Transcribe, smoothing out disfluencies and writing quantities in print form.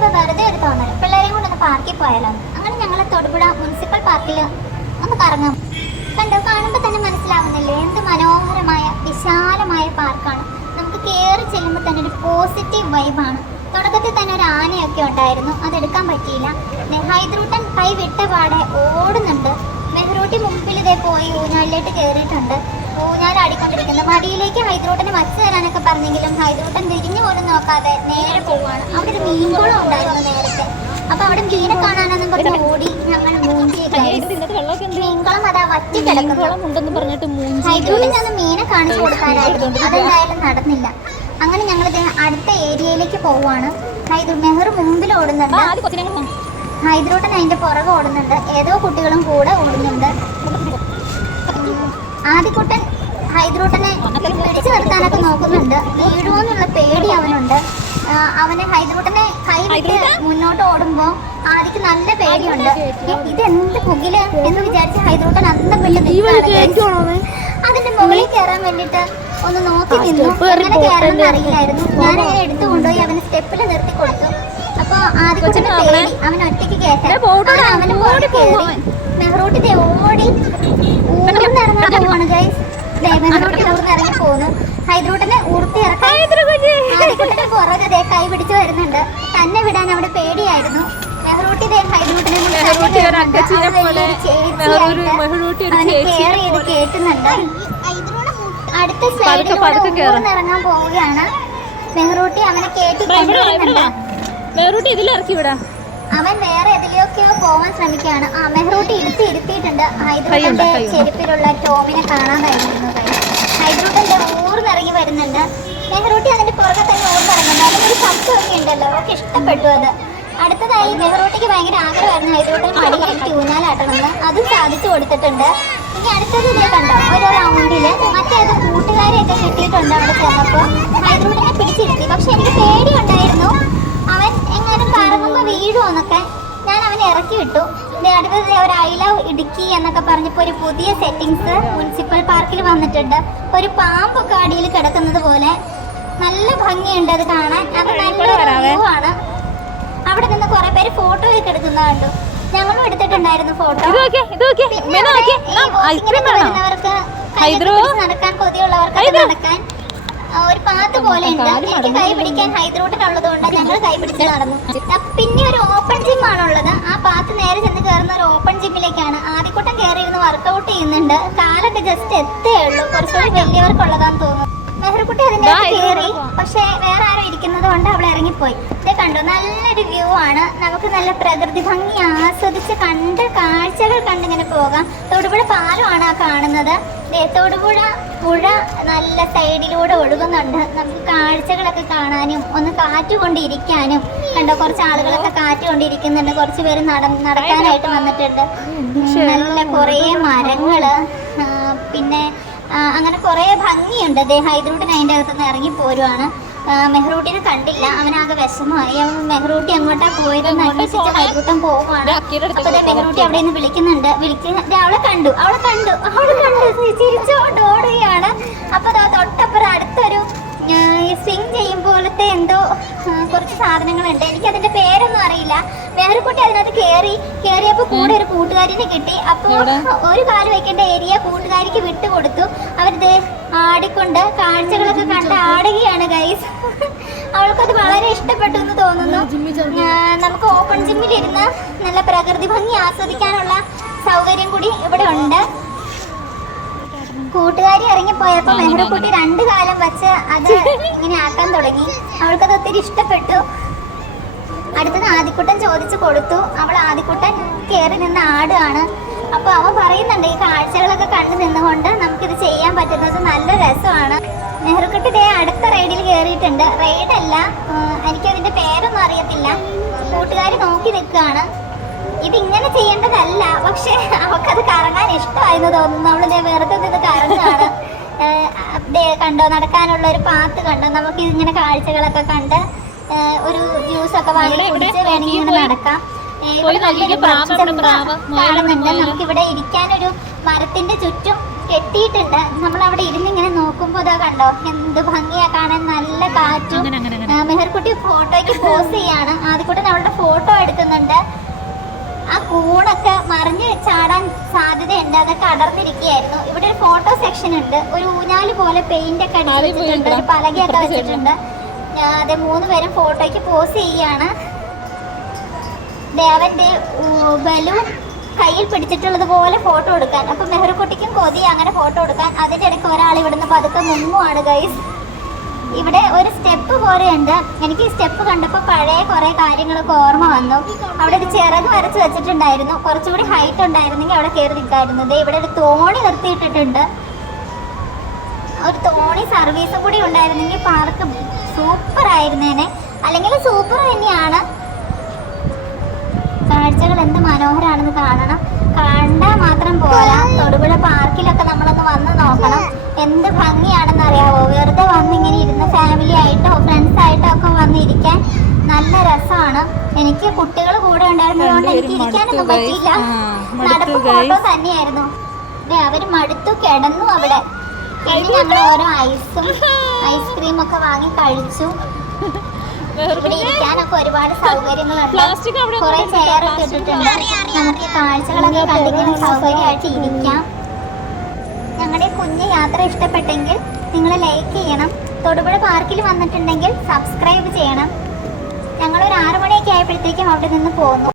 കണ്ടപ്പോൾ വെറുതെ ഒരു തോന്നൽ പിള്ളേരെയും കൊണ്ടൊന്ന് പാർക്കിൽ പോയാലോ. അങ്ങനെ ഞങ്ങൾ തൊടുപുഴ മുനിസിപ്പൽ പാർക്കിൽ ഒന്ന് കറങ്ങാം. കണ്ടോ, കാണുമ്പോൾ തന്നെ മനസ്സിലാവുന്നില്ലേ എന്ത് മനോഹരമായ വിശാലമായ പാർക്കാണ്. നമുക്ക് കയറി ചെല്ലുമ്പോൾ തന്നെ ഒരു പോസിറ്റീവ് വൈബാണ്. തുടക്കത്തിൽ തന്നെ ഒരു ആനയൊക്കെ ഉണ്ടായിരുന്നു, അതെടുക്കാൻ പറ്റിയില്ല. ഹൈദ്രൂട്ടൻ കൈ വിട്ട പാടെ ഓടുന്നുണ്ട്. മെഹ്റൂട്ടി മുമ്പിൽ ഇതേ പോയി ഊഞ്ഞാലിലേക്ക് കയറിയിട്ടുണ്ട്. ഊഞ്ഞാലാടിക്കൊണ്ടിരിക്കുന്നത് മടിയിലേക്ക് ഹൈദ്രൂട്ടനെ വച്ച് തരാനൊക്കെ പറഞ്ഞെങ്കിലും ഹൈദ്രൂട്ടൻ തിരിഞ്ഞു പോലും നോക്കാതെ നേരെ പോവുകയാണ്. അവിടെ ഒരു മീൻകുളം ഉണ്ടായിരുന്നു നേരത്തെ. അപ്പൊ അവിടെ മീനെ കാണാനൊന്നും പറഞ്ഞ് ഓടി ഞങ്ങൾ മീൻകുളം അതാ വറ്റി കിടക്കുന്നു. ഹൈദ്രൂട്ടൻ ഞാൻ മീനെ കാണിച്ചു കൊടുക്കാനായിരുന്നു, അതെന്തായാലും നടന്നില്ല. അങ്ങനെ ഞങ്ങൾ അടുത്ത ഏരിയയിലേക്ക് പോവുകയാണ്. മെഹ്റു മുമ്പിൽ ഓടുന്നുണ്ട്, ഹൈദ്രൂട്ടൻ അതിന്റെ പുറകെ ഓടുന്നുണ്ട്. ഏതോ കുട്ടികളും കൂടെ ഓടുന്നുണ്ട്. ആദിക്കുട്ടൻ ഹൈദ്രൂട്ടനെ പിടിച്ചു നിർത്താനൊക്കെ നോക്കുന്നുണ്ട്. വീഴുമോന്നുള്ള പേടി അവനുണ്ട്. അവനെ ഹൈദ്രൂട്ടനെ കൈ വിട്ട് മുന്നോട്ട് ഓടുമ്പോ ആദിക്ക് നല്ല പേടിയുണ്ട്. ഇതെന്ത് പുകില് എന്ന് വിചാരിച്ച് ഹൈദ്രൂട്ടൻ അന്തം വിട്ട് അതിന്റെ മുകളിൽ കയറാൻ വേണ്ടിട്ട് ഒന്ന് നോക്കി നിന്നു. അങ്ങനെ കയറണമെന്ന് അറിയില്ലായിരുന്നു. ഞാനങ്ങനെ എടുത്തു കൊണ്ടുപോയി അവന് സ്റ്റെപ്പിൽ നിർത്തി കൊടുത്തു. അപ്പൊ ആദിക്കുട്ടന്റെ പേടി അവൻ ഒറ്റയ്ക്ക് കയറ്റാൻ അവന് കയറി. മെഹ്റൂട്ടിന്റെ ഓടി ഊർന്നിറങ്ങാൻ പോവാണ് ഗൈസ്. മെഹ്റൂട്ടി ഊർന്നിറങ്ങി പോകുന്നു. ഹൈദ്രൂട്ടനെ ഊർത്തി ഇറക്കാൻ ആദിക്കുട്ടന്റെ പുറകെ കൈ പിടിച്ചു വരുന്നുണ്ട്. തന്നെ വിടാൻ അവിടെ പേടിയായിരുന്നു. മെഹ്റൂട്ടി ഹൈദ്രൂട്ടിനെ കെയർ ചെയ്ത് കേട്ടുന്നുണ്ട്. അടുത്ത സൈഡിലൂടെ ഊർന്നിറങ്ങാൻ പോവുകയാണ്. മെഹ്റൂട്ടി അവനെ കേട്ടിട്ടുണ്ട്. അവൻ വേറെ എതിലെയൊക്കെയോ പോവാൻ ശ്രമിക്കുകയാണ്. മെഹ്റൂട്ടി ഇരുത്തിയിട്ടുണ്ട്. ഹൈദ്രൂട്ടന്റെ ചെരുപ്പിലുള്ള ടോമിനെ കാണാതായിരുന്നു. ഹൈദ്രൂട്ടന്റെ ഊർന്നിറങ്ങി വരുന്നുണ്ട്. മെഹ്റൂട്ടി അതിന്റെ പുറകെ തന്നെ ഊർന്നിറങ്ങുന്നു. അതിനൊരു ശബ്ദമൊക്കെ ഉണ്ടല്ലോ, അവർക്ക് ഇഷ്ടപ്പെട്ടു അത്. അടുത്തതായി മെഹ്റൂട്ടിക്ക് ഭയങ്കര ആഗ്രഹമായിരുന്നു ഹൈദ്രൂട്ടൻ മടിയിലേക്ക് ഊഞ്ഞാലാട്ടണമെന്ന്. അതും സാധിച്ചു കൊടുത്തിട്ടുണ്ട്. ഇനി അടുത്തത് ഇതേ കണ്ടോ, ഓരോ റൗണ്ടില് മറ്റേത് കൂട്ടുകാരെയൊക്കെ കിട്ടിയിട്ടുണ്ട്. അവിടെ ചെന്നപ്പോൾ ഹൈദ്രൂട്ടിനെ പിടിച്ചിരുത്തി. പക്ഷെ എനിക്ക് പേടിയുണ്ടായിരുന്നു അവൻ എങ്ങാനും കറങ്ങുമ്പോൾ വീഴുമോന്നൊക്കെ. ഞാൻ അവനെ ഇറക്കി വിട്ടു. അടുത്തത് ഒരു ഐ ലവ് ഇടുക്കി എന്നൊക്കെ പറഞ്ഞപ്പോൾ ഒരു പുതിയ സെറ്റിങ്സ് മുനിസിപ്പൽ പാർക്കിൽ വന്നിട്ടുണ്ട്. ഒരു പാമ്പൊക്കെ അടിയിൽ കിടക്കുന്നത് പോലെ നല്ല ഭംഗിയുണ്ട് അത് കാണാൻ. അത് നല്ലൊരു വ്യൂ ആണ്. അവിടെ നിന്ന് കുറെ പേര് ഫോട്ടോ ഒക്കെ എടുക്കുന്ന കണ്ടു. ഞങ്ങളും എടുത്തിട്ടുണ്ടായിരുന്നു ഫോട്ടോ. നടക്കാൻ കൊതിയുള്ളവർക്ക് നടക്കാൻ ഒരു പാത്ത് പോലെ ഉണ്ട്. എനിക്ക് കൈ പിടിക്കാൻ ഹൈദ്രൂട്ടനുള്ളത് കൊണ്ട് ഞങ്ങൾ കൈ പിടിച്ച് നടന്നു. പിന്നെ ഒരു ഓപ്പൺ ജിം ആണുള്ളത്. ആ പാത്ത് നേരെ ചെന്ന് കയറുന്ന ഒരു ഓപ്പൺ ജിമ്മിലേക്കാണ്. ആദ്യക്കൂട്ടം കയറിയിരുന്ന് വർക്കൗട്ട് ചെയ്യുന്നുണ്ട്. കാലൊക്കെ ജസ്റ്റ് എത്തേ ഉള്ളൂ. കുറച്ചുകൂടി വലിയവർക്കുള്ളതാന്ന് തോന്നുന്നു. മെഹ്റൂട്ടി അതിൻ്റെ കയറി, പക്ഷെ വേറെ ആരും ഇരിക്കുന്നത് കൊണ്ട് അവൾ ഇറങ്ങിപ്പോയി. ഇത് കണ്ടു, നല്ലൊരു വ്യൂ ആണ്. നമുക്ക് നല്ല പ്രകൃതി ഭംഗി ആസ്വദിച്ച് കണ്ട് കാഴ്ചകൾ കണ്ടിങ്ങനെ പോകാം. തൊടുപുഴ പാലമാണ് ആ കാണുന്നത്. തൊടുപുഴ പുഴ നല്ല സൈഡിലൂടെ ഒഴുകുന്നുണ്ട്. നമുക്ക് കാഴ്ചകളൊക്കെ കാണാനും ഒന്ന് കാറ്റ് കൊണ്ടിരിക്കാനും. കണ്ടോ, കുറച്ച് ആളുകളൊക്കെ കാറ്റ് കൊണ്ടിരിക്കുന്നുണ്ട്. കുറച്ച് പേര് നടക്കാനായിട്ട് വന്നിട്ടുണ്ട്. നല്ല കുറേ മരങ്ങള്, പിന്നെ അങ്ങനെ കുറേ ഭംഗിയുണ്ട്. ഹൈദ്രൂട്ടൻ അതിൻ്റെ അകത്തുനിന്ന് ഇറങ്ങി പോരുവാണ്. മെഹ്റൂട്ടിനെ കണ്ടില്ല, അവനാകെ വിഷമമായി. അവൻ മെഹ്റൂട്ടി അങ്ങോട്ടാ പോയതെന്ന് അന്വേഷിച്ച് ഹൈദ്രൂട്ടൻ പോവുകയാണ്. അപ്പൊ മെഹ്റൂട്ടി അവിടെ നിന്ന് വിളിക്കുന്നുണ്ട്. അവളെ കണ്ടു ചിരിച്ചോണ്ട് ഓടുകയാണ്. അപ്പൊ തൊട്ടപ്പുറം അടുത്തൊരു സ്വിങ് ചെയ്യും പോലത്തെ എന്തോ കുറച്ച് സാധനങ്ങളുണ്ട്. എനിക്കതിന്റെ പേരൊന്നും അറിയില്ല. മെഹ്റൂട്ടി അതിനകത്ത് കയറിയപ്പോൾ കൂടെ ഒരു കൂട്ടുകാരിനെ കിട്ടി. അപ്പോൾ ഒരു കാല് വെക്കേണ്ട ഏരിയ കൂട്ടുകാരിക്ക് വിട്ടുകൊടുത്തു. അവരിത് ആടിക്കൊണ്ട് കാഴ്ചകളൊക്കെ കണ്ട് ആടുകയാണ് ഗൈസ്. അവൾക്കത് വളരെ ഇഷ്ടപ്പെട്ടു എന്ന് തോന്നുന്നു. നമുക്ക് ഓപ്പൺ ജിമ്മിലിരുന്ന് നല്ല പ്രകൃതി ഭംഗി ആസ്വദിക്കാനുള്ള സൗകര്യം കൂടി ഇവിടെ ഉണ്ട്. കൂട്ടുകാരി ഇറങ്ങിപ്പോയപ്പോൾ മെഹ്റൂട്ടി 2 കാലം വെച്ച് അത് ഇങ്ങനെ ആക്കാൻ തുടങ്ങി. അവൾക്കത് ഒത്തിരി ഇഷ്ടപ്പെട്ടു. അടുത്തത് ആദിക്കുട്ടൻ ചോദിച്ചു കൊടുത്തു. അവൾ ആദിക്കുട്ടൻ കയറി നിന്ന് ആടുകയാണ്. അപ്പോൾ അവൻ പറയുന്നുണ്ട് ഈ കാഴ്ചകളൊക്കെ കണ്ടു നിന്നുകൊണ്ട് നമുക്കിത് ചെയ്യാൻ പറ്റുന്നത് നല്ല രസമാണ്. മെഹ്റൂട്ടി അടുത്ത റൈഡിൽ കയറിയിട്ടുണ്ട്. റൈഡല്ല, എനിക്കതിൻ്റെ പേരൊന്നും അറിയത്തില്ല. കൂട്ടുകാർ നോക്കി നിൽക്കുകയാണ്. ഇതിങ്ങനെ ചെയ്യേണ്ടതല്ല, പക്ഷെ അവൾക്കത് കറങ്ങാൻ ഇഷ്ടമായെന്ന് തോന്നുന്നു. അവളിത് വെറുതെ ഇത് കറങ്ങുകയാണ്. കണ്ടോ, നടക്കാനുള്ള ഒരു പാത്ത് കണ്ടോ. നമുക്ക് ഇതിങ്ങനെ കാഴ്ചകളൊക്കെ കണ്ട് ഒരു ജ്യൂസൊക്കെ വാങ്ങി കുടിച്ച് വേണമെങ്കിൽ ഇങ്ങനെ നടക്കാം. കാണുന്നുണ്ട്. നമുക്കിവിടെ ഇരിക്കാനൊരു മരത്തിന്റെ ചുറ്റും കെട്ടിയിട്ടുണ്ട്. നമ്മൾ അവിടെ ഇരുന്നിങ്ങനെ നോക്കുമ്പോ ഇതാ കണ്ടോ എന്ത് ഭംഗിയാ കാണാൻ, നല്ല കാറ്റും. മെഹർക്കുട്ടി ഫോട്ടോയ്ക്ക് പോസ് ചെയ്യാണ്. ആദ്യക്കൂട്ടൻ അവളുടെ ഫോട്ടോ എടുക്കുന്നുണ്ട്. ആ കൂണൊക്കെ മറിഞ്ഞ് ചാടാൻ സാധ്യതയുണ്ട്, അതൊക്കെ അടർന്നിരിക്കുകയായിരുന്നു. ഇവിടെ ഒരു ഫോട്ടോ സെക്ഷൻ ഉണ്ട്. ഒരു ഊഞ്ഞാല് പോലെ പെയിന്റ് ഒക്കെ അടിച്ചിട്ടുണ്ട്, ഒരു പലകയൊക്കെ വെച്ചിട്ടുണ്ട്. അതെ 3 പേരും ഫോട്ടോയ്ക്ക് പോസ് ചെയ്യാണ്. ദേവന്റെ ബലൂൺ കയ്യിൽ പിടിച്ചിട്ടുള്ളത് പോലെ ഫോട്ടോ എടുക്കാൻ. അപ്പൊ മെഹർക്കുട്ടിക്കും കൊതി അങ്ങനെ ഫോട്ടോ എടുക്കാൻ. അതിന്റെ ഇടയ്ക്ക് ഒരാൾ ഇവിടുന്ന് പതുക്കെ മുങ്ങുവാണ് ഗൈസ്. ഇവിടെ ഒരു സ്റ്റെപ്പ് പോലെയുണ്ട്. എനിക്ക് ഈ സ്റ്റെപ്പ് കണ്ടപ്പോൾ പഴയ കുറെ കാര്യങ്ങളൊക്കെ ഓർമ്മ വന്നു. അവിടെ ഒരു ചിറക് വരച്ച് വെച്ചിട്ടുണ്ടായിരുന്നു. കുറച്ചുകൂടി ഹൈറ്റ് ഉണ്ടായിരുന്നെങ്കിൽ അവിടെ കയറി നിൽക്കായിരുന്നു. ഇവിടെ ഒരു തോണി നിർത്തിയിട്ടിട്ടുണ്ട്. ഒരു തോണി സർവീസും കൂടി ഉണ്ടായിരുന്നെങ്കിൽ പാർക്ക് സൂപ്പർ ആയിരുന്നേനെ. അല്ലെങ്കിൽ സൂപ്പർ തന്നെയാണ്. കാഴ്ചകൾ എന്ത് മനോഹരാണെന്ന് കാണണം. കണ്ടാൽ മാത്രം പോരാ, തൊടുപുഴ പാർക്കിലൊക്കെ നമ്മളൊന്ന് വന്ന് നോക്കണം. എന്ത് ഭംഗിയാണെന്ന് അറിയാവോ. വെറുതെ വന്ന് ഇങ്ങനെ ഇരുന്ന് ഫാമിലി ആയിട്ടോ ഫ്രണ്ട്സ് ആയിട്ടോ ഒക്കെ വന്ന് ഇരിക്കാൻ നല്ല രസമാണ്. എനിക്ക് കുട്ടികൾ കൂടെ ഉണ്ടായിരുന്നതുകൊണ്ട് എനിക്ക് ഇരിക്കാനൊന്നും പറ്റിയില്ല. നടപ്പ് ഫോട്ടോ തന്നെയായിരുന്നു. അവര് മടുത്തു കിടന്നു അവിടെ. പിന്നെ ഞങ്ങൾ ഓരോ ഐസ്ക്രീം ഒക്കെ വാങ്ങി കഴിച്ചു. ഇവിടെ ഇരിക്കാനൊക്കെ ഒരുപാട് സൗകര്യങ്ങളുണ്ട്. കുറെ ചെയറൊക്കെ ഇട്ടിട്ടുണ്ട്. നമുക്ക് കാഴ്ചകളൊക്കെ കണ്ടിങ്ങനെ സൗകര്യമായിട്ട് ഇരിക്കാം. ഞങ്ങളുടെ കുഞ്ഞു യാത്ര ഇഷ്ടപ്പെട്ടെങ്കിൽ നിങ്ങൾ ലൈക്ക് ചെയ്യണം. തൊടുപുഴ പാർക്കിൽ വന്നിട്ടുണ്ടെങ്കിൽ സബ്സ്ക്രൈബ് ചെയ്യണം. ഞങ്ങളൊരു 6 മണിയൊക്കെ ആയപ്പോഴത്തേക്കും അവിടെ നിന്ന് പോന്നു.